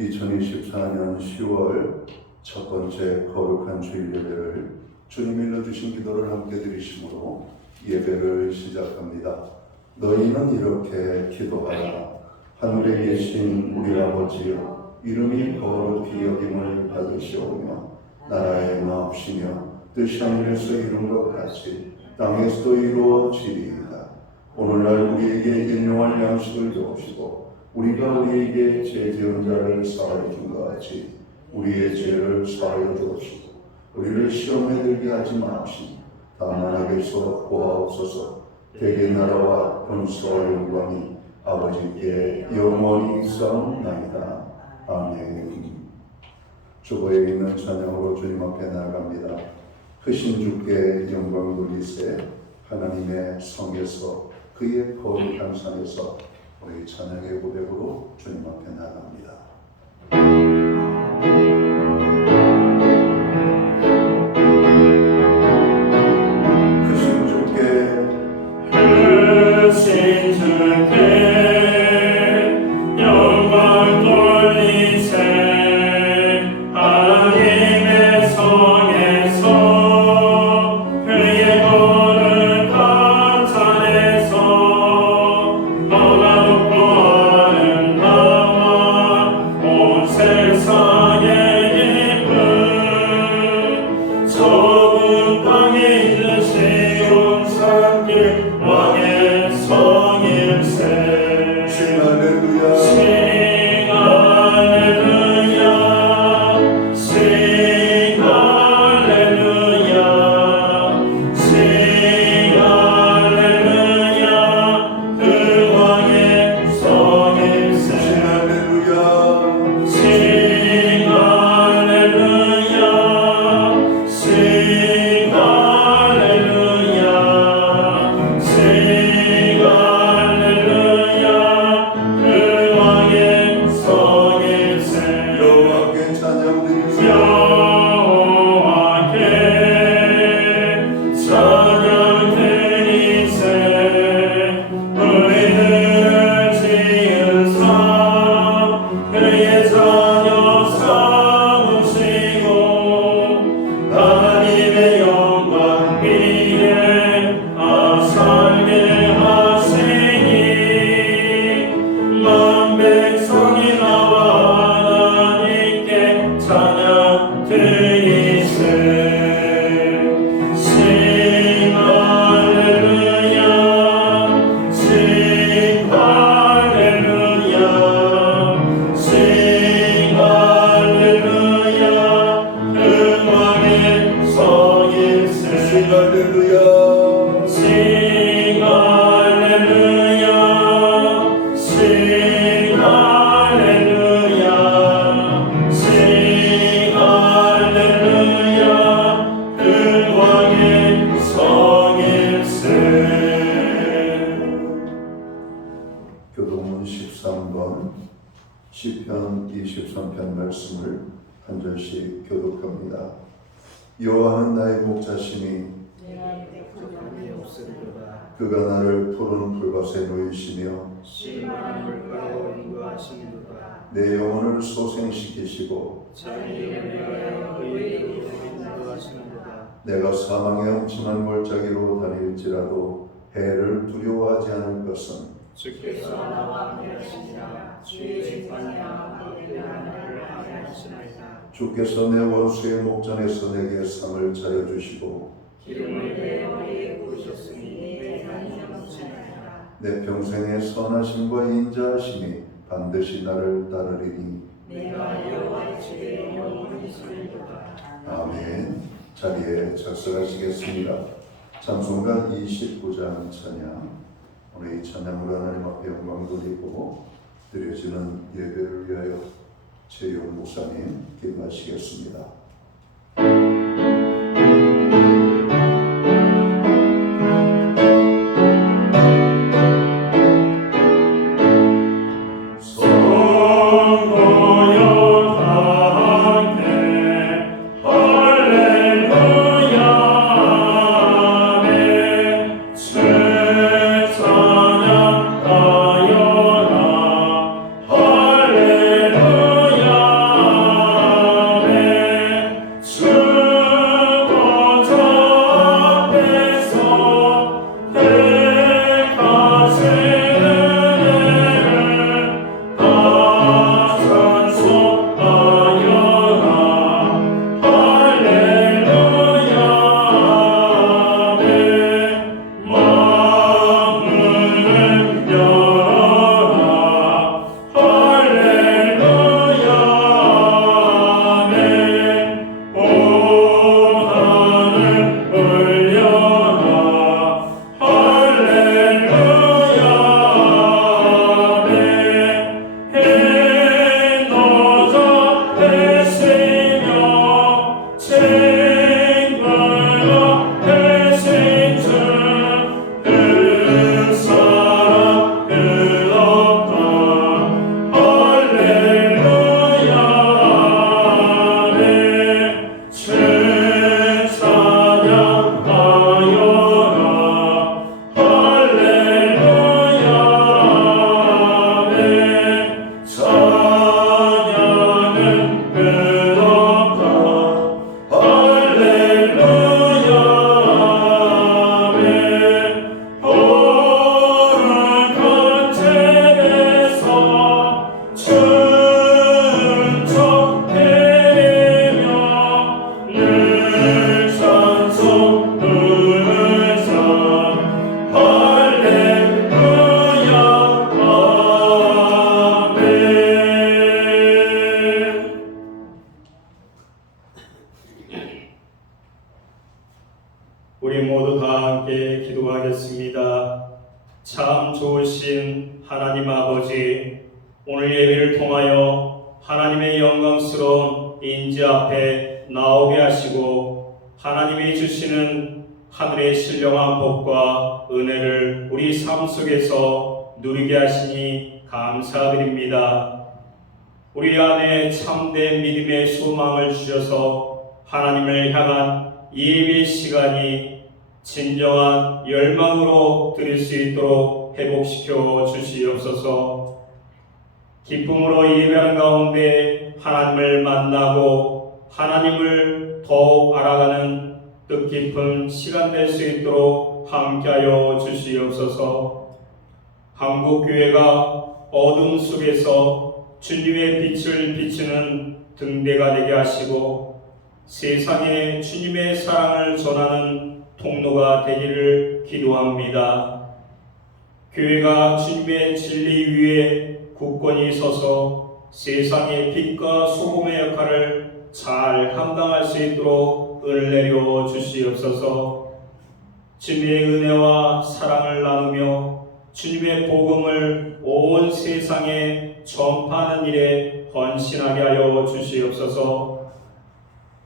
2024년 10월 첫 번째 거룩한 주일 예배를 주님이 일러주신 기도를 함께 드리심으로 예배를 시작합니다. 너희는 이렇게 기도하라. 하늘에 계신 우리 아버지여, 이름이 거룩히 여김을 받으시오며 나라의 마옵시며 뜻이 하늘에서 이룬 것 같이 땅에서도 이루어지리이다. 오늘날 우리에게 일용할 양식을 주옵시고 우리가 우리에게 죄 지은 자를 사하여 준 것 같이 우리의 죄를 사하여 주옵시고 우리를 시험에 들게 하지 마옵시고 다만 악에서 구하옵소서. 대개 나라와 권세와 영광이 아버지께 영원히 있사옵나이다. 아멘. 주보에 있는 찬양으로 주님 앞에 나아갑니다. 크신 주께 영광 돌리세. 하나님의 성에서 그의 거룩한 산에서 우리 찬양의 고백으로 주님 앞에 나아갑니다. 크신 주께 영광 돌리세. 교동문 13번 시편 23편 말씀을 한 절씩 교독합니다. 여호와는 나의 목자시니 그가 나를 푸른 풀밭에 누이시며 내 영혼을 소생시키시고 내가 사망의 엄청난 골짜기로 다닐지라도 해를 두려워하지 않을 것은 주께서 나와 함께하시니라. 주의 징판이 아무에게 나를 안위하시나이다. 주께서 내 원수의 목전에서 내게 상을 차려주시고 기름을 내 머리에 부으셨으니 내 잔이 넘치나이다. 내 평생의 선하심과 인자하심이 반드시 나를 따르리니 내가 여호와의 집에 영원히 살리로다. 아멘. 자리에 착석하시겠습니다. 찬송가 29장 찬양. 오늘 이 찬양으로 하나님 앞에 영광 돌리고 드려지는 예배를 위하여 최용 목사님 기도하시겠습니다. 할렐루야 함께 기도하겠습니다. 참 좋으신 하나님 아버지, 오늘 예배를 통하여 하나님의 영광스러운 인지 앞에 나오게 하시고 하나님이 주시는 하늘의 신령한 복과 은혜를 우리 삶 속에서 누리게 하시니 감사드립니다. 우리 안에 참된 믿음의 소망을 주셔서 하나님을 향한 예배 시간이 진정한 열망으로 드릴 수 있도록 회복시켜 주시옵소서. 기쁨으로 예배하는 가운데 하나님을 만나고 하나님을 더욱 알아가는 뜻깊은 시간 될 수 있도록 함께하여 주시옵소서. 한국교회가 어둠 속에서 주님의 빛을 비추는 등대가 되게 하시고 세상에 주님의 사랑을 전하는 통로가 되기를 기도합니다. 교회가 주님의 진리 위에 굳건히 서서 세상의 빛과 소금의 역할을 잘 감당할 수 있도록 은혜를 내려 주시옵소서. 주님의 은혜와 사랑을 나누며 주님의 복음을 온 세상에 전파하는 일에 헌신하게 하여 주시옵소서.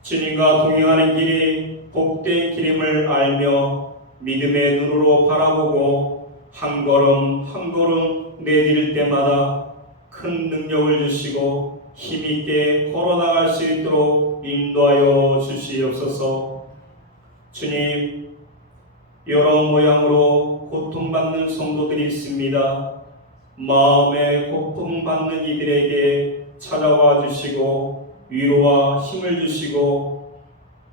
주님과 동행하는 길이 복된 길임을 알며 믿음의 눈으로 바라보고 한 걸음 한 걸음 내디딜 때마다 큰 능력을 주시고 힘있게 걸어나갈 수 있도록 인도하여 주시옵소서. 주님, 여러 모양으로 고통받는 성도들이 있습니다. 마음에 고통받는 이들에게 찾아와 주시고 위로와 힘을 주시고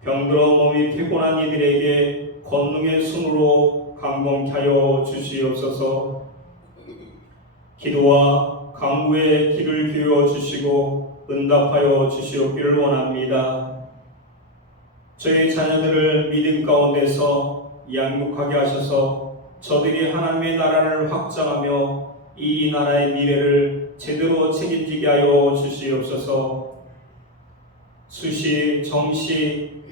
병들어 몸이 피곤한 이들에게 권능의 손으로 강건케 하여 주시옵소서. 기도와 강구의 길을 비워 주시고 응답하여 주시옵기를 원합니다. 저희 자녀들을 믿음 가운데서 양육하게 하셔서 저들이 하나님의 나라를 확장하며 이 나라의 미래를 제대로 책임지게 하여 주시옵소서. 수시, 정시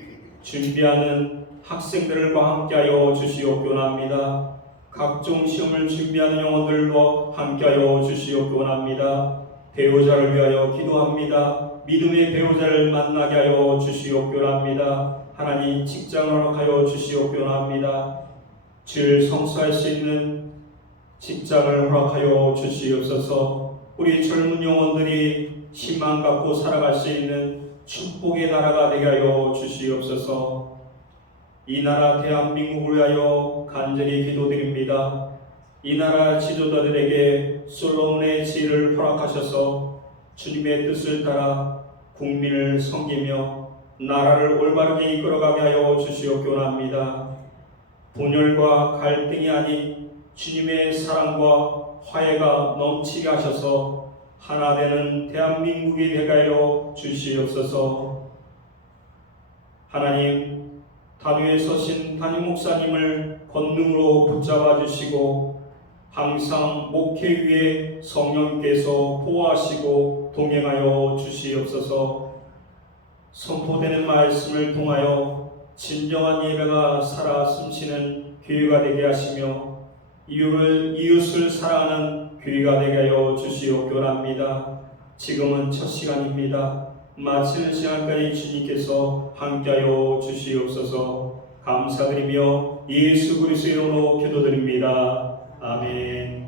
준비하는 학생들과 함께하여 주시옵기 원합니다. 각종 시험을 준비하는 영혼들과 함께하여 주시옵기 원합니다. 배우자를 위하여 기도합니다. 믿음의 배우자를 만나게 하여 주시옵기 원합니다. 하나님 직장을 허락하여 주시옵기 원합니다. 주를 성수할 수 있는 직장을 허락하여 주시옵소서. 우리 젊은 영혼들이 희망 갖고 살아갈 수 있는 축복의 나라가 되게 하여 주시옵소서. 이 나라 대한민국을 위하여 간절히 기도드립니다. 이 나라 지도자들에게 솔로몬의 지혜를 허락하셔서 주님의 뜻을 따라 국민을 섬기며 나라를 올바르게 이끌어가게 하여 주시옵기 원합니다. 분열과 갈등이 아닌 주님의 사랑과 화해가 넘치게 하셔서 하나 되는 대한민국이 되게 하여 주시옵소서. 하나님, 단위에 서신 담임 목사님을 권능으로 붙잡아 주시고 항상 목회 위에 성령께서 보호하시고 동행하여 주시옵소서. 선포되는 말씀을 통하여 진정한 예배가 살아 숨쉬는 교회가 되게 하시며 이웃을 사랑하는 교회가 되게 하여 주시옵기 원합니다. 지금은 첫 시간입니다. 마치는 시간까지 주님께서 함께하여 주시옵소서. 감사드리며 예수 그리스도의 이름으로 기도드립니다. 아멘.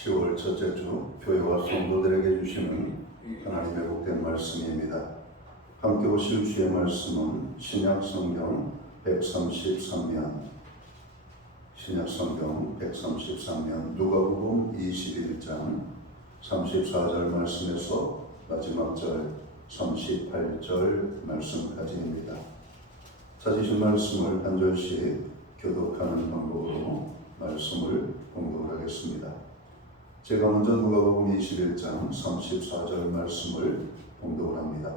10월 첫째 주 교회와 성도들에게 주시는 하나님의 복된 말씀입니다. 함께 오실 주의 말씀은 신약성경 133면 누가복음 21장 34절 말씀에서 마지막 절 38절 말씀까지입니다. 찾으신 말씀을 한 절씩 교독하는 방법으로 말씀을 공독하겠습니다. 제가 먼저 누가복음 21장 34절 말씀을 공독합니다.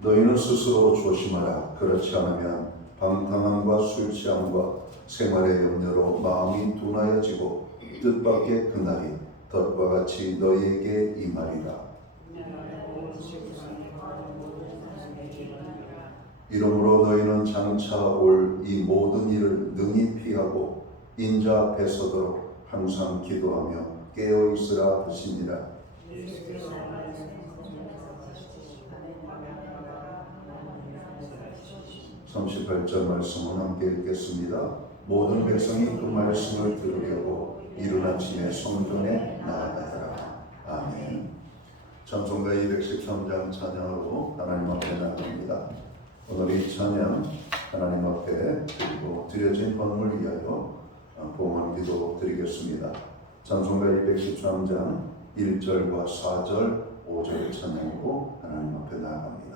너희는 스스로 조심하라. 그렇지 않으면 방탕함과 술 취함과 생활의 염려로 마음이 둔하여지고 뜻밖의 그날이 덫과 같이 너희에게 임하리라. 이러므로 너희는 장차 올 이 모든 일을 능히 피하고 인자 앞에 서도록 항상 기도하며 깨어 있으라 하시니라. 38절 말씀은 함께 읽겠습니다. 모든 백성이 그 말씀을 들으려고 이른 아침에 성전에 나아가더라. 아멘. 찬송가 213장 찬양으로 하나님 앞에 나갑니다. 오늘 이 찬양 하나님 앞에 그리고 드려진 헌물 위하여 봉헌 기도 드리겠습니다. 찬송가 213장 1절과 4절, 5절 찬양으로 하나님 앞에 나아갑니다.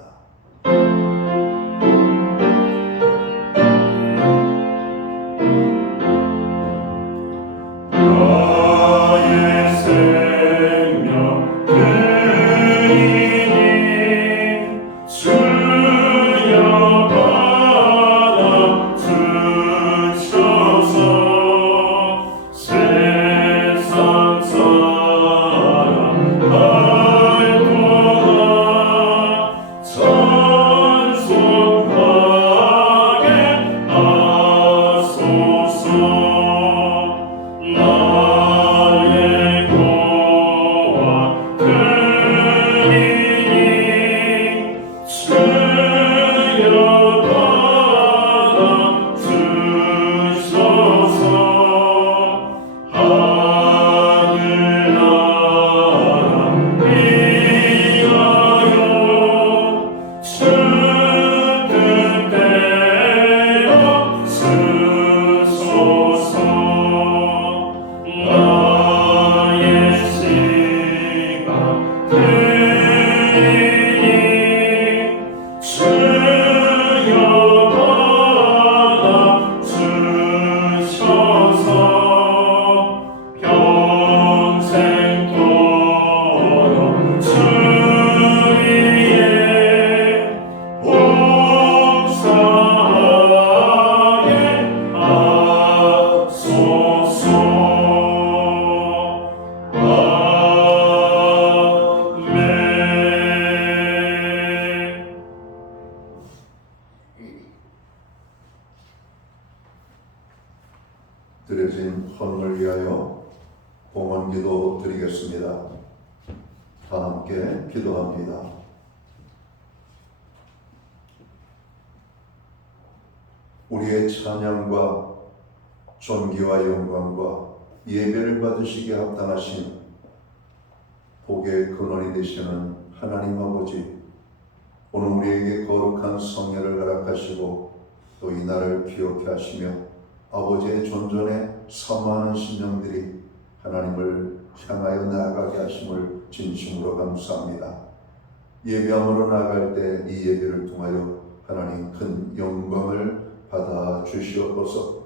드려진 헌물 위하여 봉헌 기도 드리겠습니다. 다 함께 기도합니다. 우리의 찬양과 존귀와 영광과 예배를 받으시기에 합당하신 복의 근원이 되시는 하나님 아버지, 오늘 우리에게 거룩한 성례를 허락하시고 또 이 날을 기억해 하시며 아버지의 존전에 사모하는 심령들이 하나님을 향하여 나아가게 하심을 진심으로 감사합니다. 예배함으로 나아갈 때 이 예배를 통하여 하나님 큰 영광을 받아 주시옵소서.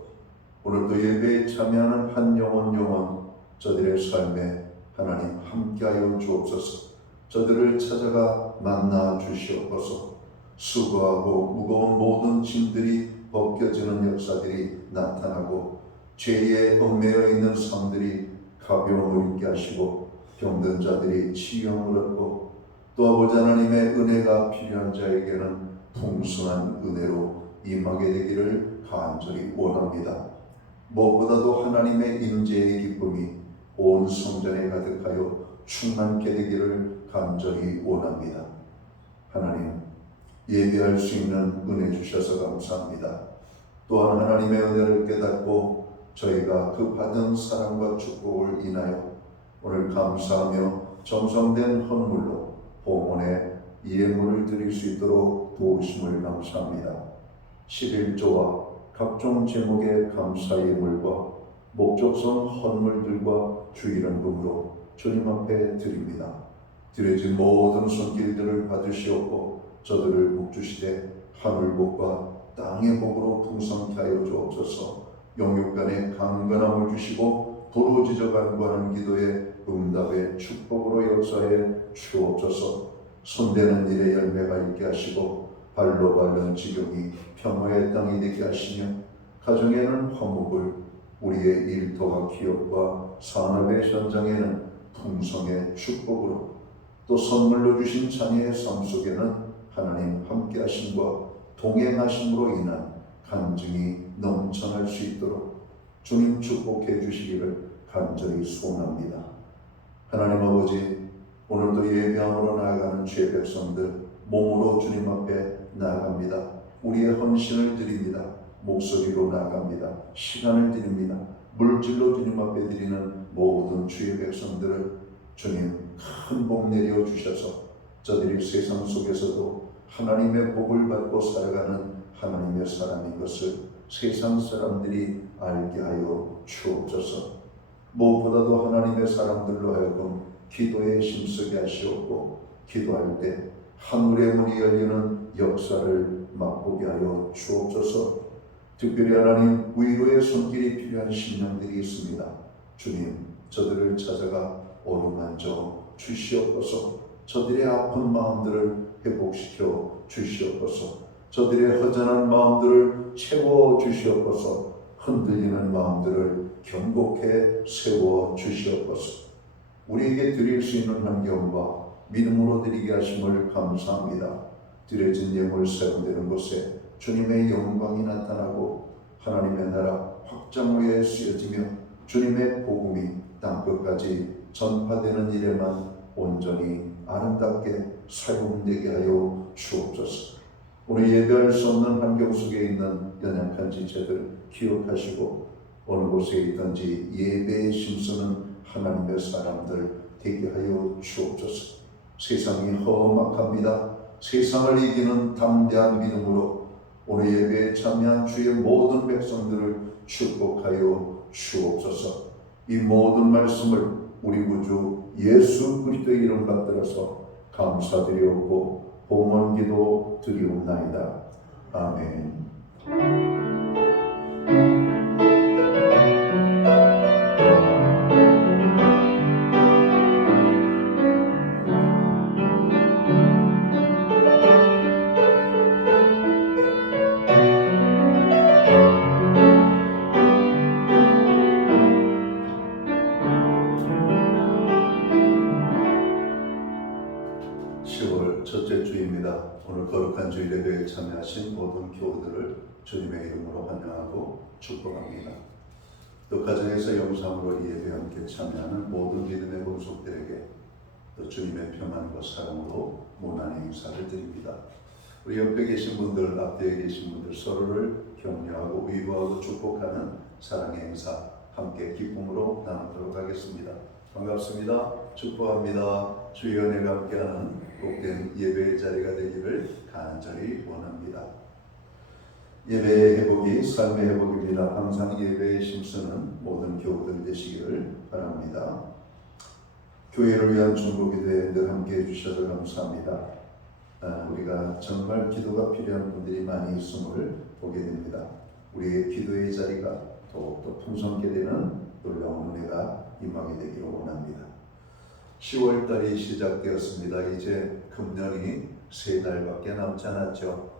오늘도 예배에 참여하는 한 영혼 저들의 삶에 하나님 함께하여 주옵소서. 저들을 찾아가 만나 주시옵소서. 수고하고 무거운 모든 짐들이 벗겨지는 역사들이 나타나고 죄에 얽매여 있는 삶들이 가벼움을 입게 하시고 병든 자들이 치유함을 얻고 또 아버지 하나님의 은혜가 필요한 자에게는 풍성한 은혜로 임하게 되기를 간절히 원합니다. 무엇보다도 하나님의 임재의 기쁨이 온 성전에 가득하여 충만케 되기를 간절히 원합니다. 하나님, 예배할 수 있는 은혜 주셔서 감사합니다. 또한 하나님의 은혜를 깨닫고 저희가 그 받은 사랑과 축복을 인하여 오늘 감사하며 정성된 헌물로 봉헌의 예물을 드릴 수 있도록 도우심을 감사합니다. 11조와 각종 제목의 감사 예물과 목적성 헌물들과 주일헌금으로 주님 앞에 드립니다. 드려진 모든 손길들을 받으시옵고 저들을 복주시되 하늘복과 땅의 복으로 풍성케 하여 주옵소서. 영육간에 강건함을 주시고 부르짖어 간구하는 기도에 응답의 축복으로 역사해 주옵소서. 손대는 일에 열매가 있게 하시고 발로 밟는 지경이 평화의 땅이 되게 하시며 가정에는 화목을, 우리의 일터와 기업과 산업의 현장에는 풍성의 축복으로, 또 선물로 주신 자녀의 삶 속에는 하나님 함께 하심과 동행하심으로 인한 간증이 넘쳐날 수 있도록 주님 축복해 주시기를 간절히 소원합니다. 하나님 아버지, 오늘도 예배함으로 나아가는 주의 백성들 몸으로 주님 앞에 나아갑니다. 우리의 헌신을 드립니다. 목소리로 나아갑니다. 시간을 드립니다. 물질로 주님 앞에 드리는 모든 주의 백성들을 주님 큰 복 내려 주셔서 저들이 세상 속에서도 하나님의 복을 받고 살아가는 하나님의 사람인 것을 세상 사람들이 알게 하여 주옵소서. 무엇보다도 하나님의 사람들로 하여금 기도에 힘쓰게 하시옵고, 기도할 때 하늘의 문이 열리는 역사를 맛보게 하여 주옵소서. 특별히 하나님, 위로의 손길이 필요한 심령들이 있습니다. 주님, 저들을 찾아가 어루만져 주시옵소서. 저들의 아픈 마음들을 회복시켜 주시옵소서. 저들의 허전한 마음들을 채워 주시옵소서. 흔들리는 마음들을 견고케 세워 주시옵소서. 우리에게 드릴 수 있는 환경과 믿음으로 드리게 하심을 감사합니다. 드려진 예물 사용되는 곳에 주님의 영광이 나타나고 하나님의 나라 확장 위에 쓰여지며 주님의 복음이 땅끝까지 전파되는 일에만 온전히 아름답게 사용되게 하여 주옵소서. 오늘 예배할 수 없는 환경 속에 있는 연약한 지체들 기억하시고, 어느 곳에 있든지 예배에 힘쓰는 하나님의 사람들 되게 하여 주옵소서. 세상이 험악합니다. 세상을 이기는 담대한 믿음으로 오늘 예배에 참여한 주의 모든 백성들을 축복하여 주옵소서. 이 모든 말씀을 우리 구주 예수 그리스도의 이름 받들어서 감사드리옵고 봉헌기도 드리옵나이다. 아멘. 첫째 주입니다. 오늘 거룩한 주일 예배에 참여하신 모든 교우들을 주님의 이름으로 환영하고 축복합니다. 또 가정에서 영상으로 이 예배에 함께 참여하는 모든 믿음의 본속들에게 또 주님의 평안과 사랑으로 문안의 인사를 드립니다. 우리 옆에 계신 분들, 앞뒤에 계신 분들 서로를 격려하고 위로하고 축복하는 사랑의 인사 함께 기쁨으로 나누도록 하겠습니다. 반갑습니다. 축복합니다. 주의 은혜가 함께하는 복된 예배의 자리가 되기를 간절히 원합니다. 예배의 회복이 삶의 회복입니다. 항상 예배에 힘쓰는 모든 교우들 되시기를 바랍니다. 교회를 위한 중보기도에 늘 함께해 주셔서 감사합니다. 우리가 정말 기도가 필요한 분들이 많이 있음을 보게 됩니다. 우리의 기도의 자리가 더욱더 풍성하게 되는 놀라운 은혜가 임하게 되기를 원합니다. 10월달이 시작되었습니다. 이제 금년이 3달밖에 남지 않았죠.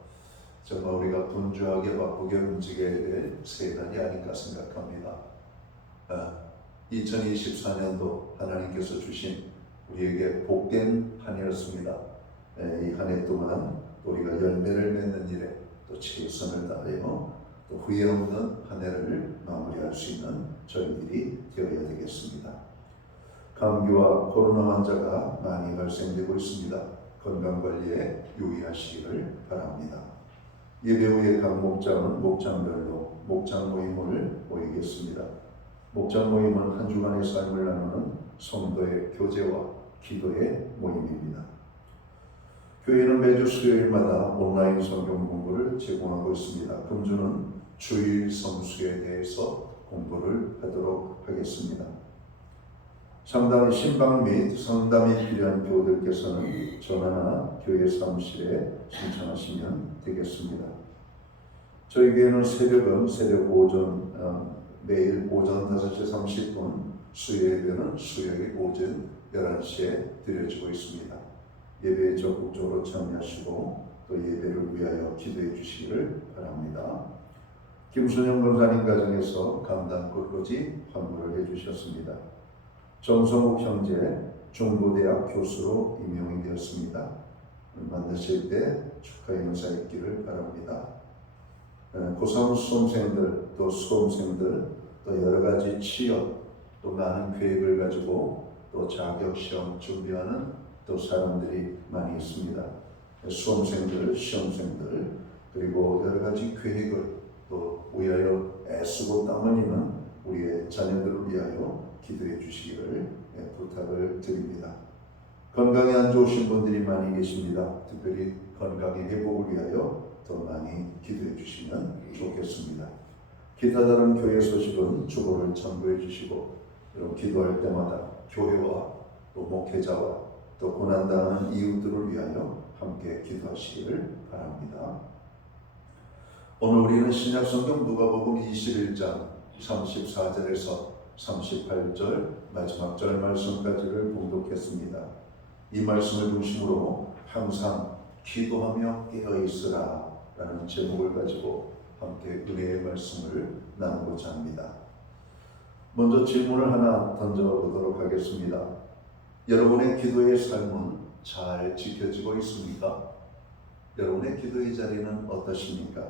정말 우리가 분주하게 바쁘게 움직여야 될 3달이 아닌가 생각합니다. 2024년도 하나님께서 주신 우리에게 복된 한 해였습니다. 이 한 해 동안 우리가 열매를 맺는 일에 또 최선을 다하여 또 후회 없는 한 해를 마무리할 수 있는 저희들이 되어야 되겠습니다. 감기와 코로나 환자가 많이 발생되고 있습니다. 건강관리에 유의하시기를 바랍니다. 예배 후에 각 목장은 목장별로 목장 모임을 모이겠습니다. 목장 모임은 한 주간의 삶을 나누는 성도의 교제와 기도의 모임입니다. 교회는 매주 수요일마다 온라인 성경 공부를 제공하고 있습니다. 금주는 주일 성수에 대해서 공부를 하도록 하겠습니다. 상담 신방 및 상담이 필요한 교우들께서는 전화나 교회 사무실에 신청하시면 되겠습니다. 저희 교회는 새벽은 새벽 오전 매일 오전 5시 30분, 수요예배는 수요일 오전 11시에 드려지고 있습니다. 예배에 적극적으로 참여하시고 또 예배를 위하여 기도해 주시기를 바랍니다. 김순영 권사님 가정에서 감당 꽃꽂이 환불을 해주셨습니다. 정성욱 형제 중고대학 교수로 임용이 되었습니다. 만나실 때 축하 인사 있기를 바랍니다. 고3 수험생들 또 수험생들 또 여러 가지 취업 또 많은 계획을 가지고 또 자격시험 준비하는 또 사람들이 많이 있습니다. 수험생들, 시험생들 그리고 여러 가지 계획을 또 위하여 애쓰고 땀 흘리는 우리의 자녀들을 위하여 기도해 주시기를 부탁을 드립니다. 건강이 안 좋으신 분들이 많이 계십니다. 특별히 건강의 회복을 위하여 더 많이 기도해 주시면 좋겠습니다. 기타 다른 교회 소식은 주보를 참고해 주시고 여러분 기도할 때마다 교회와 또 목회자와 또 고난당하는 이웃들을 위하여 함께 기도하시기를 바랍니다. 오늘 우리는 신약성경 누가복음 21장 34절에서 38절 마지막 절 말씀까지를 봉독했습니다. 이 말씀을 중심으로 항상 기도하며 깨어있으라 라는 제목을 가지고 함께 은혜의 말씀을 나누고자 합니다. 먼저 질문을 하나 던져보도록 하겠습니다. 여러분의 기도의 삶은 잘 지켜지고 있습니까? 여러분의 기도의 자리는 어떠십니까?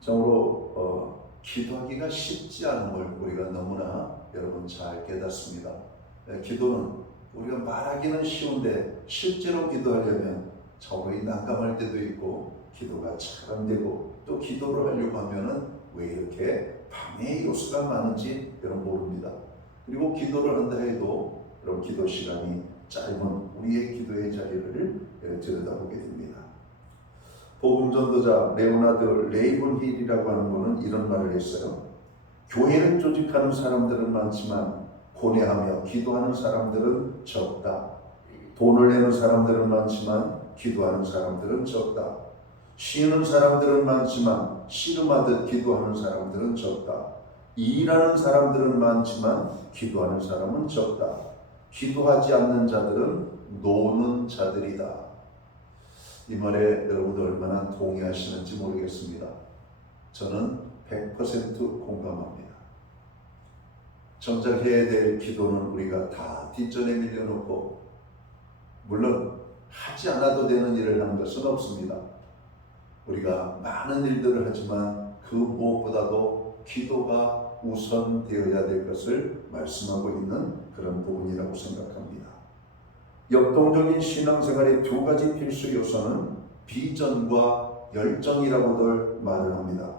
정말로 기도하기가 쉽지 않은 걸 우리가 너무나 여러분 잘 깨닫습니다. 기도는 우리가 말하기는 쉬운데 실제로 기도하려면 정말 난감할 때도 있고 기도가 잘 안 되고 또 기도를 하려고 하면은 왜 이렇게 방해의 요소가 많은지 여러분 모릅니다. 그리고 기도를 한다 해도 여러분 기도 시간이 짧은 우리의 기도의 자리를 들여다보게 됩니다. 복음 전도자 레오나드 레이븐힐이라고 하는 분은 이런 말을 했어요. 교회를 조직하는 사람들은 많지만 고뇌하며 기도하는 사람들은 적다. 돈을 내는 사람들은 많지만 기도하는 사람들은 적다. 쉬는 사람들은 많지만 씨름하듯 기도하는 사람들은 적다. 일하는 사람들은 많지만 기도하는 사람은 적다. 기도하지 않는 자들은 노는 자들이다. 이 말에 여러분들 얼마나 동의하시는지 모르겠습니다. 저는 100% 공감합니다. 정작 해야 될 기도는 우리가 다 뒷전에 밀려놓고 물론 하지 않아도 되는 일을 하는 것은 없습니다. 우리가 많은 일들을 하지만 그 무엇보다도 기도가 우선되어야 될 것을 말씀하고 있는 그런 부분이라고 생각합니다. 역동적인 신앙생활의 두 가지 필수 요소는 비전과 열정이라고들 말을 합니다.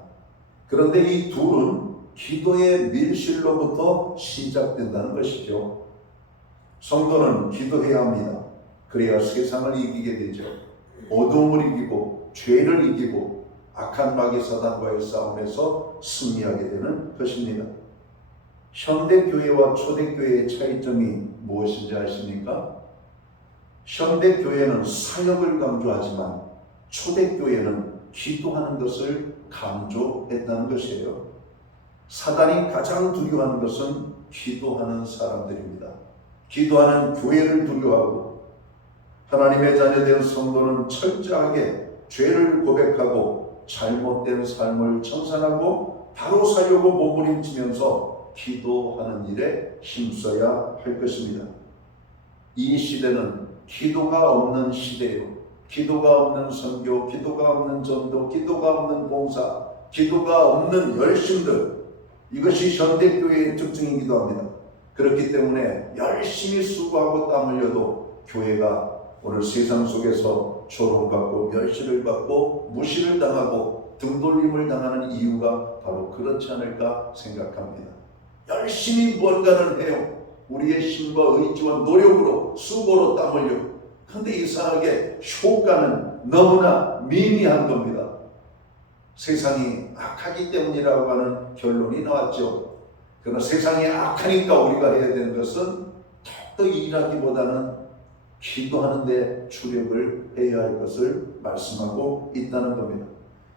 그런데 이 둘은 기도의 밀실로부터 시작된다는 것이죠. 성도는 기도해야 합니다. 그래야 세상을 이기게 되죠. 어둠을 이기고 죄를 이기고 악한 마귀 사단과의 싸움에서 승리하게 되는 것입니다. 현대교회와 초대교회의 차이점이 무엇인지 아십니까? 현대교회는 사역을 강조하지만 초대교회는 기도하는 것을 강조했다는 것이에요. 사단이 가장 두려워하는 것은 기도하는 사람들입니다. 기도하는 교회를 두려워하고 하나님의 자녀된 성도는 철저하게 죄를 고백하고 잘못된 삶을 청산하고 바로 살려고 몸부림치면서 기도하는 일에 힘써야 할 것입니다. 이 시대는 기도가 없는 시대예요. 기도가 없는 선교, 기도가 없는 전도, 기도가 없는 봉사, 기도가 없는 열심들, 이것이 현대교회의 특징이기도 합니다. 그렇기 때문에 열심히 수고하고 땀 흘려도 교회가 오늘 세상 속에서 조롱받고 멸시를 받고 무시를 당하고 등돌림을 당하는 이유가 바로 그렇지 않을까 생각합니다. 열심히 뭔가를 해요. 우리의 힘과 의지와 노력으로 수고로 땀 흘려. 그런데 이상하게 효과는 너무나 미미한 겁니다. 세상이 악하기 때문이라고 하는 결론이 나왔죠. 그러나 세상이 악하니까 우리가 해야 되는 것은 더욱더 일하기보다는 기도하는데 주력을 해야 할 것을 말씀하고 있다는 겁니다.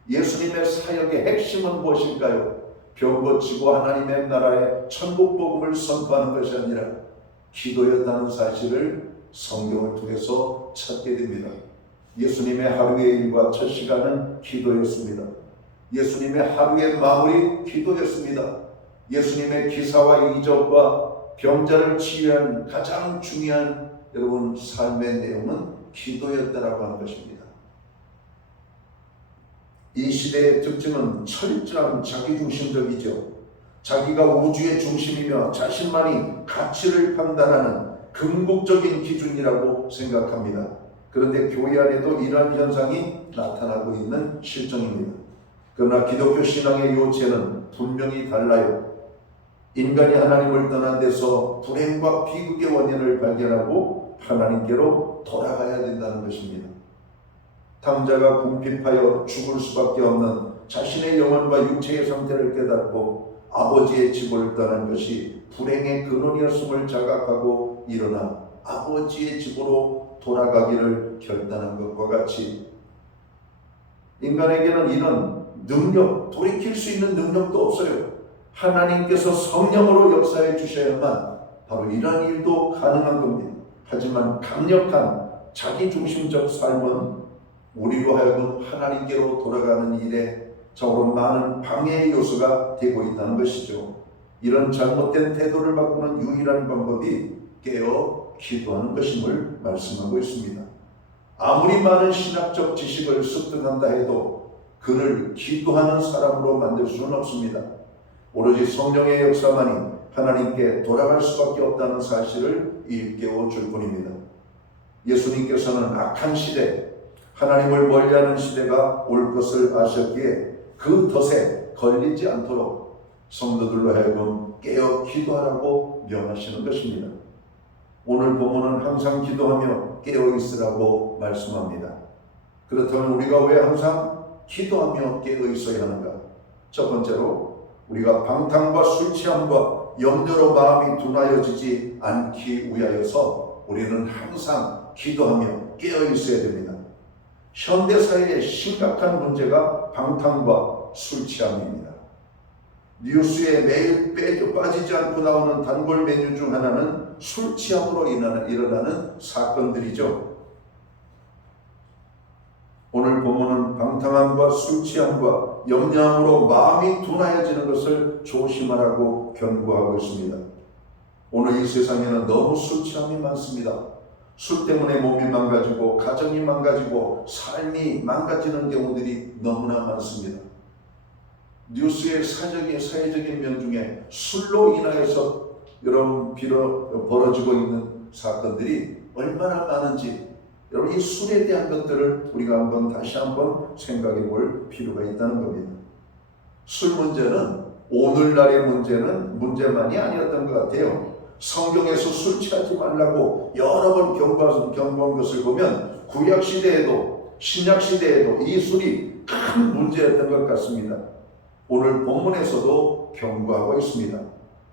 예수님의 사역의 핵심은 무엇일까요? 병 고치고 하나님의 나라의 천국 복음을 선포하는 것이 아니라 기도였다는 사실을 성경을 통해서 찾게 됩니다. 예수님의 하루의 일과 첫 시간은 기도였습니다. 예수님의 하루의 마무리 기도였습니다. 예수님의 기사와 이적과 병자를 치유한 가장 중요한 여러분 삶의 내용은 기도였다라고 하는 것입니다. 이 시대의 특징은 철저한 자기중심적이죠. 자기가 우주의 중심이며 자신만이 가치를 판단하는 궁극적인 기준이라고 생각합니다. 그런데 교회 안에도 이러한 현상이 나타나고 있는 실정입니다. 그러나 기독교 신앙의 요체는 분명히 달라요. 인간이 하나님을 떠난 데서 불행과 비극의 원인을 발견하고 하나님께로 돌아가야 된다는 것입니다. 탕자가 궁핍하여 죽을 수밖에 없는 자신의 영혼과 육체의 상태를 깨닫고 아버지의 집을 떠난 것이 불행의 근원이었음을 자각하고 일어나 아버지의 집으로 돌아가기를 결단한 것과 같이 인간에게는 이런 능력, 돌이킬 수 있는 능력도 없어요. 하나님께서 성령으로 역사해 주셔야만 바로 이러한 일도 가능한 겁니다. 하지만 강력한 자기중심적 삶은 우리로 하여금 하나님께로 돌아가는 일에 적어도 많은 방해의 요소가 되고 있다는 것이죠. 이런 잘못된 태도를 바꾸는 유일한 방법이 깨어 기도하는 것임을 말씀하고 있습니다. 아무리 많은 신학적 지식을 습득한다 해도 그를 기도하는 사람으로 만들 수는 없습니다. 오로지 성령의 역사만이 하나님께 돌아갈 수밖에 없다는 사실을 일깨워 줄 뿐입니다. 예수님께서는 악한 시대, 하나님을 멀리하는 시대가 올 것을 아셨기에 그 덫에 걸리지 않도록 성도들로 하여금 깨어 기도하라고 명하시는 것입니다. 오늘 본문은 항상 기도하며 깨어 있으라고 말씀합니다. 그렇다면 우리가 왜 항상 기도하며 깨어 있어야 하는가? 첫 번째로 우리가 방탕과 술 취함과 염려로 마음이 둔하여지지 않기 위하여서 우리는 항상 기도하며 깨어 있어야 됩니다. 현대사회의 심각한 문제가 방탕과 술 취함입니다. 뉴스에 매일 빠지지 않고 나오는 단골 메뉴 중 하나는 술 취함으로 일어나는 사건들이죠. 오늘 본문은 방탕함과 술 취함과 염려함으로 마음이 둔하여지는 것을 조심하라고 경고하고 있습니다. 오늘 이 세상에는 너무 술 취함이 많습니다. 술 때문에 몸이 망가지고 가정이 망가지고 삶이 망가지는 경우들이 너무나 많습니다. 뉴스의 사회적인 면 중에 술로 인하여서 여러분 벌어지고 있는 사건들이 얼마나 많은지 여러분 이 술에 대한 것들을 우리가 다시 한번 생각해 볼 필요가 있다는 겁니다. 술 문제는 오늘날의 문제만이 아니었던 것 같아요. 성경에서 술 취하지 말라고 여러 번 경고한 것을 보면 구약시대에도 신약시대에도 이 술이 큰 문제였던 것 같습니다. 오늘 본문에서도 경고하고 있습니다.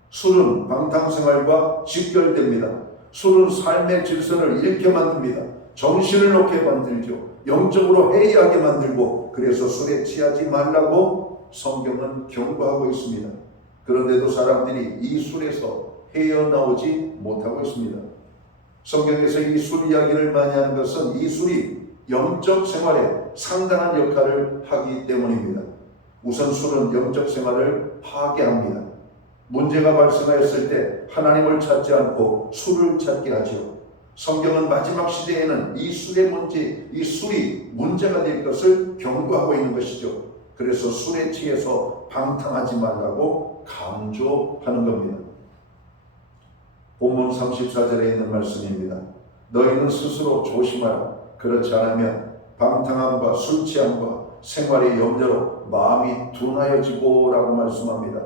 술은 방탕생활과 직결됩니다. 술은 삶의 질서를 잃게 만듭니다. 정신을 놓게 만들죠. 영적으로 해이하게 만들고 그래서 술에 취하지 말라고 성경은 경고하고 있습니다. 그런데도 사람들이 이 술에서 헤어나오지 못하고 있습니다. 성경에서 이 술 이야기를 많이 하는 것은 이 술이 영적 생활에 상당한 역할을 하기 때문입니다. 우선 술은 영적 생활을 파괴합니다. 문제가 발생하였을 때 하나님을 찾지 않고 술을 찾게 하죠. 성경은 마지막 시대에는 이 술이 문제가 될 것을 경고하고 있는 것이죠. 그래서 술에 취해서 방탕하지 말라고 강조하는 겁니다. 본문 34절에 있는 말씀입니다. 너희는 스스로 조심하라. 그렇지 않으면 방탕함과 술 취함과 생활의 염려로 마음이 둔하여지고 라고 말씀합니다.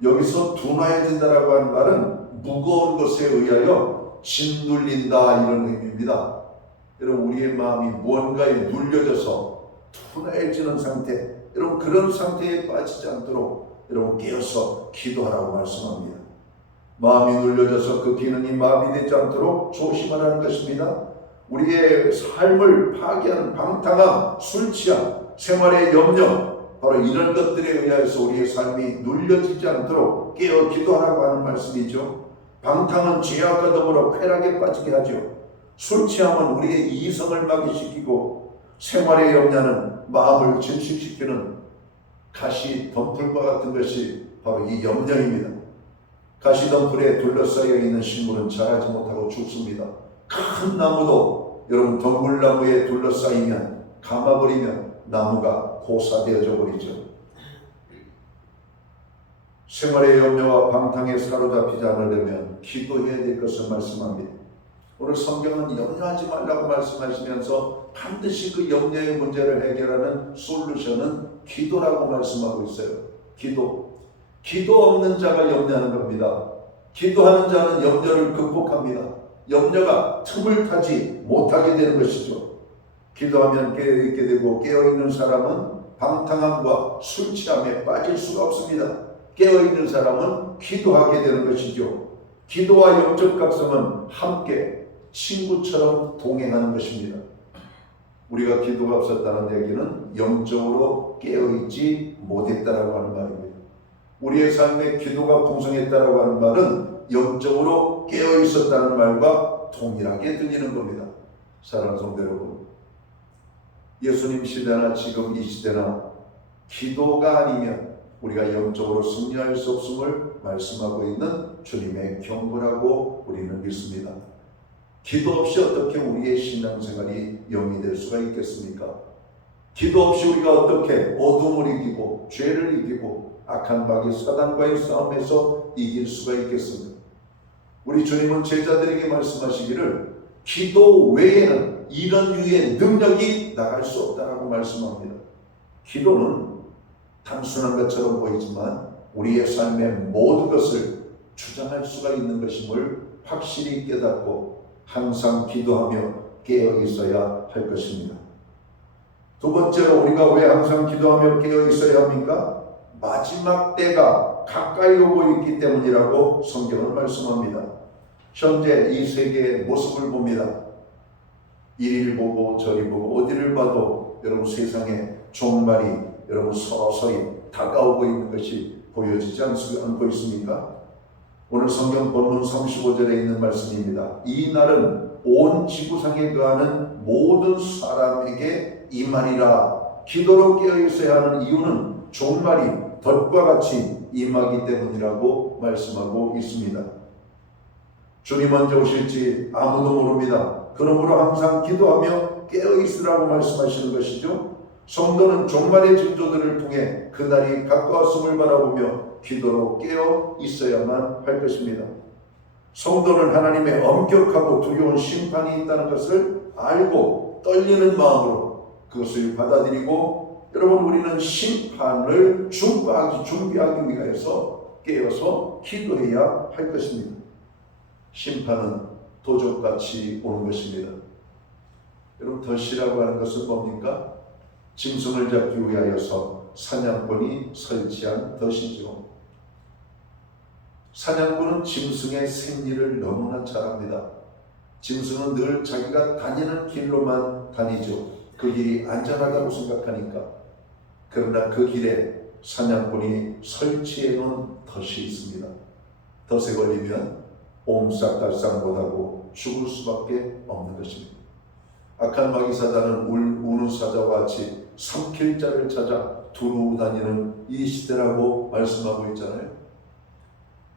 여기서 둔하여진다라고 하는 말은 무거운 것에 의하여 짓눌린다 이런 의미입니다. 여러분 우리의 마음이 무언가에 눌려져서 둔하여지는 상태, 여러분 그런 상태에 빠지지 않도록 여러분 깨어서 기도하라고 말씀합니다. 마음이 눌려져서 그 기능이 마비되지 않도록 조심을 하는 것입니다. 우리의 삶을 파괴하는 방탕함, 술 취함, 생활의 염려, 바로 이런 것들에 의해서 우리의 삶이 눌려지지 않도록 깨어 기도하라고 하는 말씀이죠. 방탕은 죄악과 더불어 쾌락에 빠지게 하죠. 술 취함은 우리의 이성을 마비시키고, 생활의 염려는 마음을 증식시키는 가시 덤불과 같은 것이 바로 이 염려입니다. 가시 덤불에 둘러싸여 있는 식물은 자라지 못하고 죽습니다. 큰 나무도 여러분 덩굴나무에 둘러싸이면, 감아버리면 나무가 고사되어져 버리죠. 생활의 염려와 방탕에 사로잡히지 않으려면 기도해야 될 것을 말씀합니다. 오늘 성경은 염려하지 말라고 말씀하시면서 반드시 그 염려의 문제를 해결하는 솔루션은 기도라고 말씀하고 있어요. 기도 없는 자가 염려하는 겁니다. 기도하는 자는 염려를 극복합니다. 염려가 틈을 타지 못하게 되는 것이죠. 기도하면 깨어있게 되고, 깨어있는 사람은 방탕함과 술 취함에 빠질 수가 없습니다. 깨어있는 사람은 기도하게 되는 것이죠. 기도와 영적 각성은 함께 친구처럼 동행하는 것입니다. 우리가 기도가 없었다는 얘기는 영적으로 깨어있지 못했다라고 하는 말입니다. 우리의 삶에 기도가 풍성했다라고 하는 말은 영적으로 깨어있었다는 말과 동일하게 들리는 겁니다. 사랑하는 성도 여러분, 예수님 시대나 지금 이 시대나 기도가 아니면 우리가 영적으로 승리할 수 없음을 말씀하고 있는 주님의 경고라고 우리는 믿습니다. 기도 없이 어떻게 우리의 신앙생활이 영이 될 수가 있겠습니까? 기도 없이 우리가 어떻게 어둠을 이기고 죄를 이기고 악한 마귀 사단과의 싸움에서 이길 수가 있겠습니까? 우리 주님은 제자들에게 말씀하시기를 기도 외에는 이런 유의 능력이 나갈 수 없다라고 말씀합니다. 기도는 단순한 것처럼 보이지만 우리의 삶의 모든 것을 주장할 수가 있는 것임을 확실히 깨닫고 항상 기도하며 깨어 있어야 할 것입니다. 두 번째로 우리가 왜 항상 기도하며 깨어 있어야 합니까? 마지막 때가 가까이 오고 있기 때문이라고 성경은 말씀합니다. 현재 이 세계의 모습을 봅니다. 이리를 보고 저리 보고 어디를 봐도 여러분 세상에 종말이 여러분 서서히 다가오고 있는 것이 보여지지 않고 있습니까? 오늘 성경 본문 35절에 있는 말씀입니다. 이 날은 온 지구상에 거하는 모든 사람에게 임하리라. 기도로 깨어 있어야 하는 이유는 종말이 덫과 같이 임하기 때문이라고 말씀하고 있습니다. 주님 언제 오실지 아무도 모릅니다. 그러므로 항상 기도하며 깨어 있으라고 말씀하시는 것이죠. 성도는 종말의 징조들을 통해 그날이 가까웠음을 바라보며 기도로 깨어 있어야만 할 것입니다. 성도는 하나님의 엄격하고 두려운 심판이 있다는 것을 알고 떨리는 마음으로 그것을 받아들이고, 여러분 우리는 심판을 준비하기 위해서 깨어서 기도해야 할 것입니다. 심판은 도적같이 오는 것입니다. 여러분 덫이라고 하는 것은 뭡니까? 짐승을 잡기 위하여서 사냥꾼이 설치한 덫이죠. 사냥꾼은 짐승의 생리를 너무나 잘 압니다. 짐승은 늘 자기가 다니는 길로만 다니죠. 그 길이 안전하다고 생각하니까. 그러나 그 길에 사냥꾼이 설치해 놓은 덫이 있습니다. 덫에 걸리면 옴싹달싹 못하고 죽을 수밖에 없는 것입니다. 악한 마귀 사단은 우는 사자와 같이 삼킬 자를 찾아 두루 다니는 이 시대라고 말씀하고 있잖아요.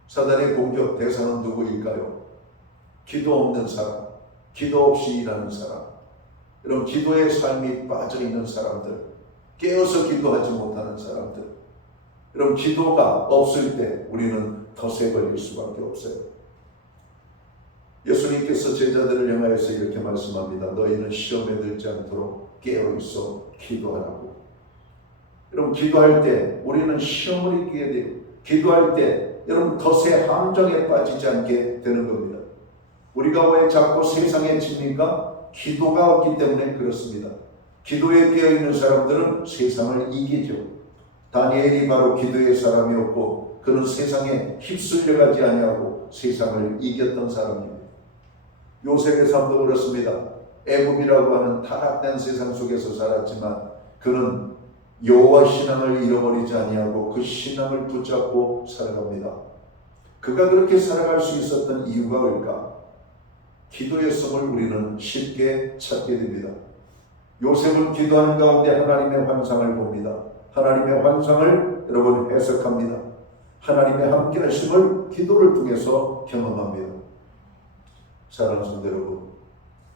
사단의 공격 대상은 누구일까요? 기도 없는 사람, 기도 없이 일하는 사람, 이런 기도의 삶이 빠져있는 사람들, 깨어서 기도하지 못하는 사람들, 이런 기도가 없을 때 우리는 덫에 걸릴 수밖에 없어요. 예수님께서 제자들을 향하여서 이렇게 말씀합니다. 너희는 시험에 들지 않도록 깨어있어 기도하라고. 여러분 기도할 때 우리는 시험을 이기게 돼요. 기도할 때 여러분 덫의 함정에 빠지지 않게 되는 겁니다. 우리가 왜 자꾸 세상에 칩니까? 기도가 없기 때문에 그렇습니다. 기도에 깨어있는 사람들은 세상을 이기죠. 다니엘이 바로 기도의 사람이었고 그는 세상에 휩쓸려가지 아니하고 세상을 이겼던 사람입니다. 요셉의 삶도 그렇습니다. 애굽이라고 하는 타락된 세상 속에서 살았지만 그는 여호와 신앙을 잃어버리지 아니하고 그 신앙을 붙잡고 살아갑니다. 그가 그렇게 살아갈 수 있었던 이유가 뭘까? 기도의 성을 우리는 쉽게 찾게 됩니다. 요셉은 기도하는 가운데 하나님의 환상을 봅니다. 하나님의 환상을 여러분 해석합니다. 하나님의 함께하심을 기도를 통해서 경험합니다. 사랑하는 성도 여러분,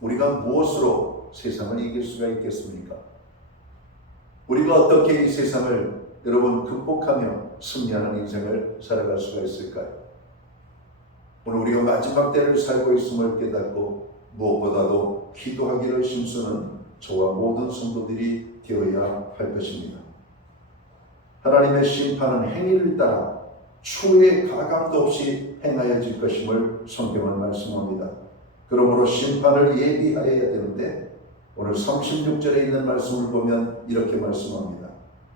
우리가 무엇으로 세상을 이길 수가 있겠습니까? 우리가 어떻게 이 세상을 여러분 극복하며 승리하는 인생을 살아갈 수가 있을까요? 오늘 우리가 마지막 때를 살고 있음을 깨닫고 무엇보다도 기도하기를 힘쓰는 저와 모든 성도들이 되어야 할 것입니다. 하나님의 심판은 행위를 따라 추후에 가감도 없이 행하여질 것임을 성경은 말씀합니다. 그러므로 심판을 예비하여야 되는데 오늘 36절에 있는 말씀을 보면 이렇게 말씀합니다.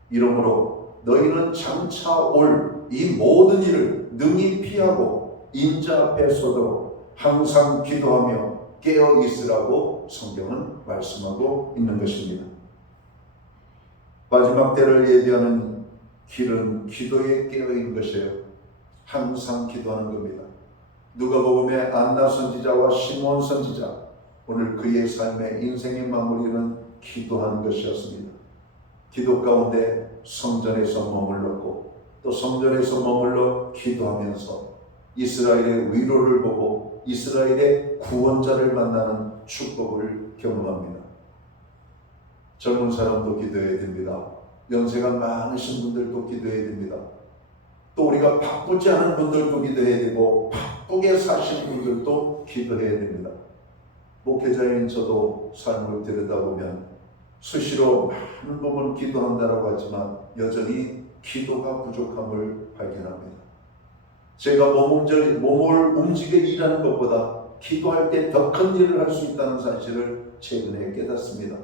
이러므로 너희는 장차 올 이 모든 일을 능히 피하고 인자 앞에 서도록 항상 기도하며 깨어 있으라고 성경은 말씀하고 있는 것입니다. 마지막 때를 예비하는 길은 기도에 깨어 있는 것이에요. 항상 기도하는 겁니다. 누가복음의 안나 선지자와 시몬 선지자, 오늘 그의 삶의 인생의 마무리는 기도하는 것이었습니다. 기도 가운데 성전에서 머물렀고 또 성전에서 머물러 기도하면서 이스라엘의 위로를 보고 이스라엘의 구원자를 만나는 축복을 경험합니다. 젊은 사람도 기도해야 됩니다. 연세가 많으신 분들도 기도해야 됩니다. 또 우리가 바쁘지 않은 분들도 기도해야 되고 바쁘게 사시는 분들도 기도해야 됩니다. 목회자인 저도 삶을 들여다보면 수시로 많은 부분 기도한다라고 하지만 여전히 기도가 부족함을 발견합니다. 제가 몸을 움직여 일하는 것보다 기도할 때 더 큰 일을 할 수 있다는 사실을 최근에 깨닫습니다.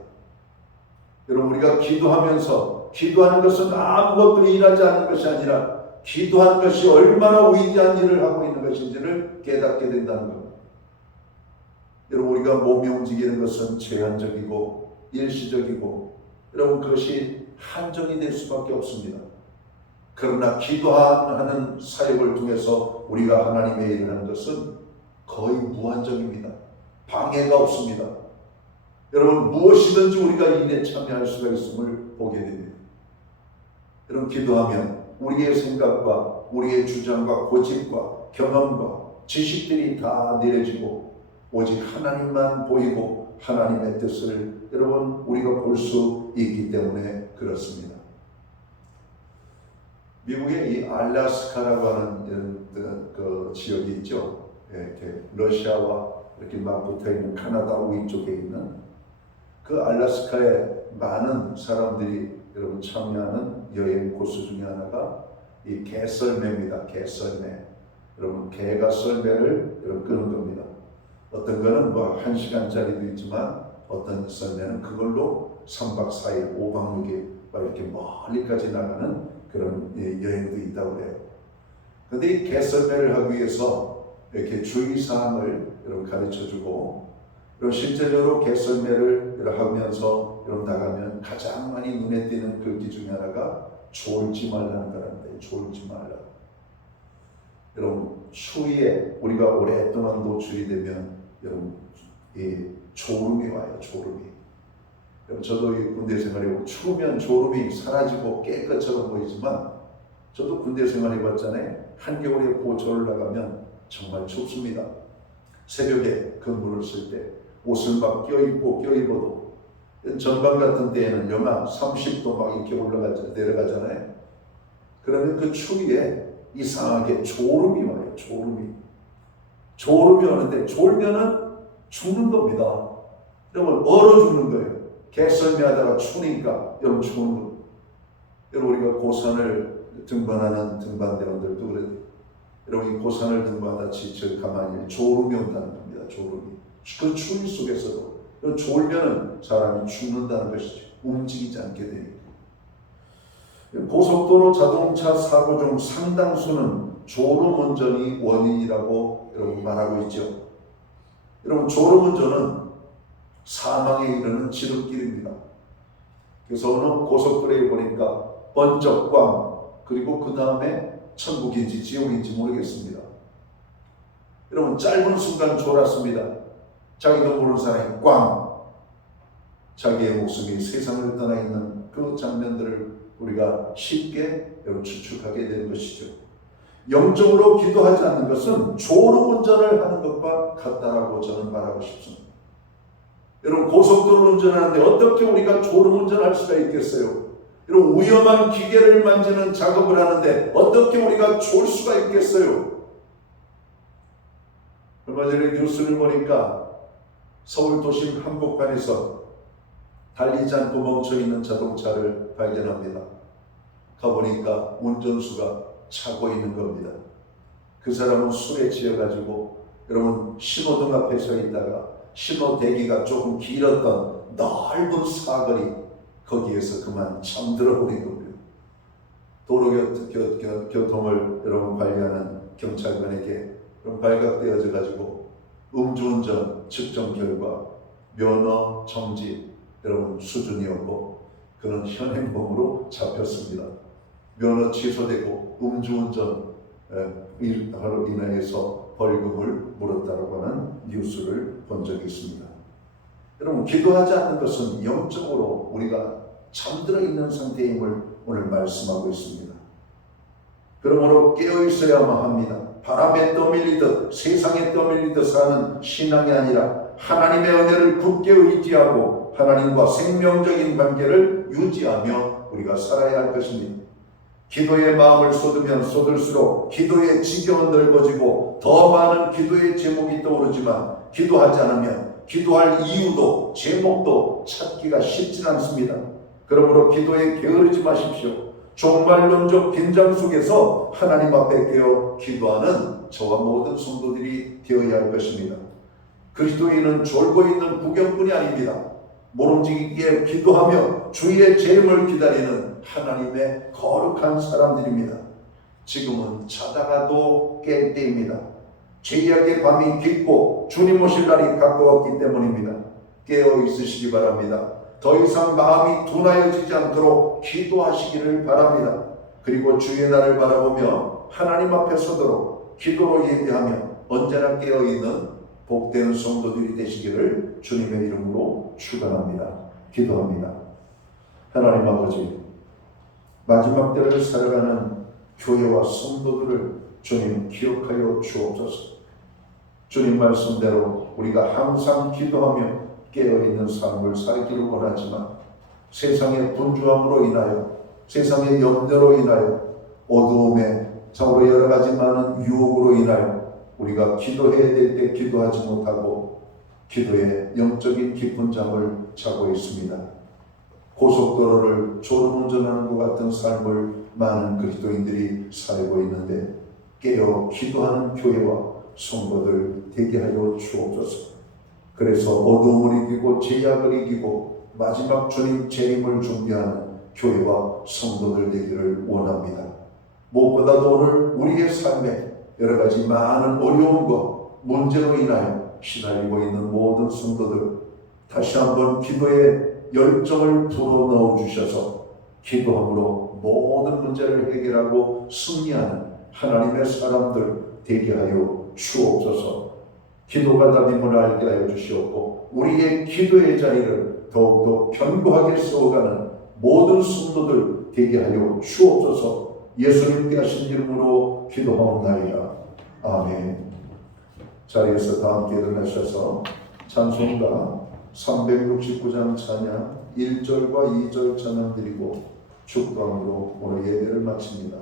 여러분, 우리가 기도하면서 기도하는 것은 아무것도 일하지 않는 것이 아니라 기도하는 것이 얼마나 위대한 일을 하고 있는 것인지를 깨닫게 된다는 겁니다. 여러분, 우리가 몸이 움직이는 것은 제한적이고 일시적이고 여러분 그것이 한정이 될 수밖에 없습니다. 그러나 기도하는 사역을 통해서 우리가 하나님의 일을 하는 것은 거의 무한정입니다. 방해가 없습니다. 여러분, 무엇이든지 우리가 일에 참여할 수가 있음을 보게 됩니다. 여러분, 기도하면 우리의 생각과 우리의 주장과 고집과 경험과 지식들이 다 내려지고 오직 하나님만 보이고 하나님의 뜻을 여러분 우리가 볼 수 있기 때문에 그렇습니다. 미국의 이 알래스카라고 하는 그 지역이 있죠. 이렇게 러시아와 이렇게 막 붙어 있는 카나다 위쪽에 있는 그 알래스카에 많은 사람들이 여러분 참여하는 여행 코스 중에 하나가 이 개썰매입니다. 개썰매. 여러분 개가 썰매를 여러분 끄는 겁니다. 어떤 거는 뭐 1시간짜리도 있지만 어떤 썰매는 그걸로 3박 4일, 5박 6일 막 이렇게 멀리까지 나가는 그런 여행도 있다고 해요. 그런데 이 개썰매를 하기 위해서 이렇게 주의사항을 여러분 가르쳐주고 그리고 실제적으로 개썰매를 하면서 여러분 나가면 가장 많이 눈에 띄는 글귀 중에 하나가 졸지 말라는 거랍니다. 졸지 말라. 여러분 추위에 우리가 오랫동안 노출이 되면 여러분 이 졸음이 와요. 졸음이. 여러분 저도 이 군대 생활에 추우면 졸음이 사라지고 깰 것처럼 보이지만 저도 군대 생활 해봤잖아요. 한겨울에 보초를 나가면 정말 춥습니다. 새벽에 근무를 쓸 때 옷을 막 껴입고 껴입어도 전방 같은 때에는 영하 30도 막 이렇게 내려가잖아요. 그러면 그 추위에 이상하게 졸음이 와요. 졸음이 오는데 졸면은 죽는 겁니다. 여러분 얼어 죽는 거예요. 개썰매 하다가 추우니까 여러분 죽는 거예요. 여러분 우리가 고산을 등반하는 등반대원들도 그래요. 여러분 이 고산을 등반하다 지쳐 가만히 졸음이 온다는 겁니다. 졸음이. 그 추위 속에서도 졸면은 사람이 죽는다는 것이죠. 움직이지 않게 되니까. 고속도로 자동차 사고 중 상당수는 졸음운전이 원인이라고 여러분 말하고 있죠. 여러분, 졸음운전은 사망에 이르는 지름길입니다. 그래서 어느 고속도로에 보니까 번쩍꽝, 그리고 그 다음에 천국인지 지옥인지 모르겠습니다. 여러분, 짧은 순간 졸았습니다. 자기도 모르는 사람이 꽝, 자기의 목숨이 세상을 떠나 있는 그 장면들을 우리가 쉽게 추측하게 되는 것이죠. 영적으로 기도하지 않는 것은 졸음운전을 하는 것과 같다라고 저는 말하고 싶습니다. 여러분, 고속도로 운전하는데 어떻게 우리가 졸음운전할 수가 있겠어요? 여러분, 위험한 기계를 만지는 작업을 하는데 어떻게 우리가 졸 수가 있겠어요? 얼마 전에 뉴스를 보니까 서울 도심 한복판에서 달리지 않고 멈춰있는 자동차를 발견합니다. 가보니까 운전수가 차고 있는 겁니다. 그 사람은 술에 취해가지고 여러분, 신호등 앞에 서 있다가 신호 대기가 조금 길었던 넓은 사거리, 거기에서 그만 잠들어 버린 겁니다. 도로교통을 여러분 관리하는 경찰관에게 발각되어져 가지고 음주운전 측정 결과 면허 정지 여러분 수준이었고, 그는 현행범으로 잡혔습니다. 면허 취소되고 음주운전으로 인해서 벌금을 물었다고 하는 뉴스를 본 적이 있습니다. 여러분, 기도하지 않는 것은 영적으로 우리가 잠들어 있는 상태임을 오늘 말씀하고 있습니다. 그러므로 깨어 있어야만 합니다. 바람에 떠밀리듯 세상에 떠밀리듯 사는 신앙이 아니라 하나님의 은혜를 굳게 의지하고 하나님과 생명적인 관계를 유지하며 우리가 살아야 할 것입니다. 기도의 마음을 쏟으면 쏟을수록 기도의 지경은 넓어지고 더 많은 기도의 제목이 떠오르지만, 기도하지 않으면 기도할 이유도 제목도 찾기가 쉽지 않습니다. 그러므로 기도에 게으르지 마십시오. 종말론적 긴장 속에서 하나님 앞에 깨어 기도하는 저와 모든 성도들이 되어야 할 것입니다. 그리스도인은 졸고 있는 구경꾼이 아닙니다. 모름지기에 기도하며 주의 재림을 기다리는 하나님의 거룩한 사람들입니다. 지금은 자다가도 깰 때입니다. 죄악의 밤이 깊고 주님 오실 날이 가까웠기 때문입니다. 깨어 있으시기 바랍니다. 더 이상 마음이 둔하여지지 않도록 기도하시기를 바랍니다. 그리고 주의 날을 바라보며 하나님 앞에 서도록 기도로 예배하며 언제나 깨어있는 복된 성도들이 되시기를 주님의 이름으로 축원합니다. 기도합니다. 하나님 아버지, 마지막 때를 살아가는 교회와 성도들을 주님 기억하여 주옵소서. 주님 말씀대로 우리가 항상 기도하며 깨어있는 삶을 살기를 원하지만, 세상의 분주함으로 인하여, 세상의 염려로 인하여, 어두움에 참으로 여러 가지 많은 유혹으로 인하여 우리가 기도해야 될 때 기도하지 못하고 기도에 영적인 깊은 잠을 자고 있습니다. 고속도로를 졸음운전하는 것 같은 삶을 많은 그리스도인들이 살고 있는데, 깨어 기도하는 교회와 성도들 되게 하여 주옵소서. 그래서 어두움을 이기고 죄악을 이기고 마지막 주님 재림을 준비하는 교회와 성도들 되기를 원합니다. 무엇보다도 오늘 우리의 삶에 여러 가지 많은 어려움과 문제로 인하여 시달리고 있는 모든 성도들, 다시 한번 기도에 열정을 불어넣어 주셔서 기도함으로 모든 문제를 해결하고 승리하는 하나님의 사람들 되게 하여 주옵소서. 기도가 답임을 알게 하여 주시옵고, 우리의 기도의 자리를 더욱더 견고하게 세워가는 모든 성도들 되게 하여 주옵소서. 예수님께 하신 이름으로 기도하옵나이다. 아멘. 자리에서 다 함께 일어나셔서 찬송가 369장 찬양 1절과 2절 찬양 드리고 축도함으로 오늘 예배를 마칩니다.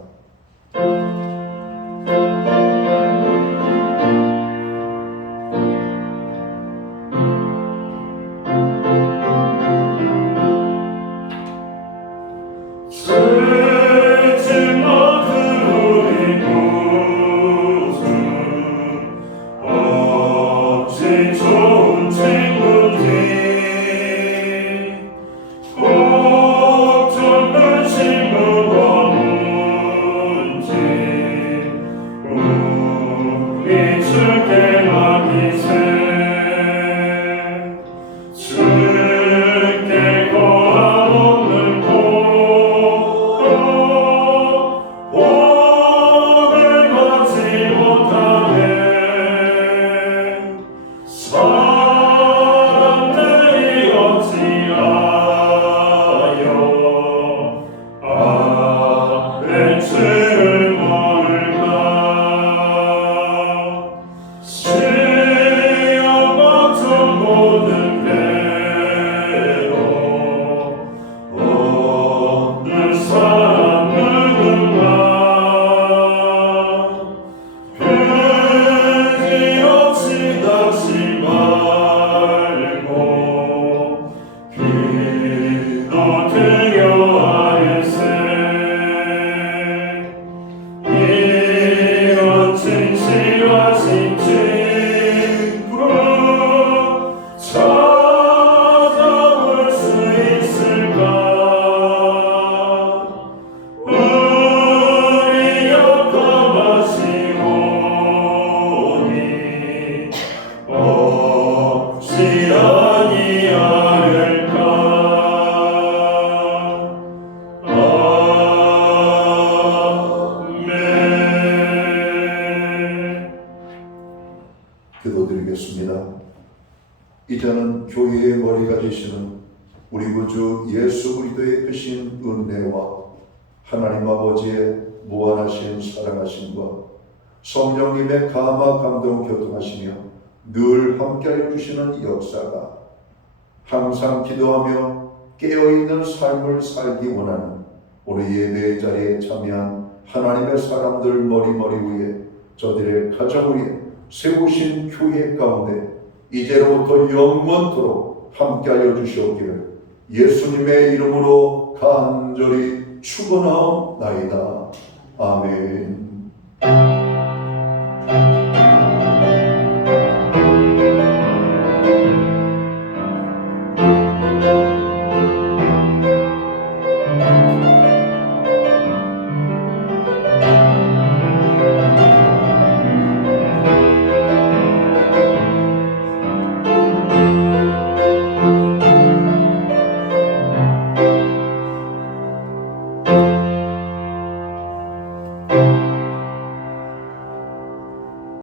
걱정 근심 무거워 이제는 교회의 머리가 되시는 우리 구주 예수 그리스도의 크신 은혜와 하나님 아버지의 무한하신 사랑하심과 성령님의 감화 감동 교통하시며 늘 함께해 주시는 역사가 항상 기도하며 깨어있는 삶을 살기 원하는 오늘 예배의 자리에 참여한 하나님의 사람들 머리머리 위에 저들의 가정 위에 세우신 교회 가운데 이제로부터 영원토록 함께하여 주시옵기를 예수님의 이름으로 간절히 축원하옵나이다. 아멘.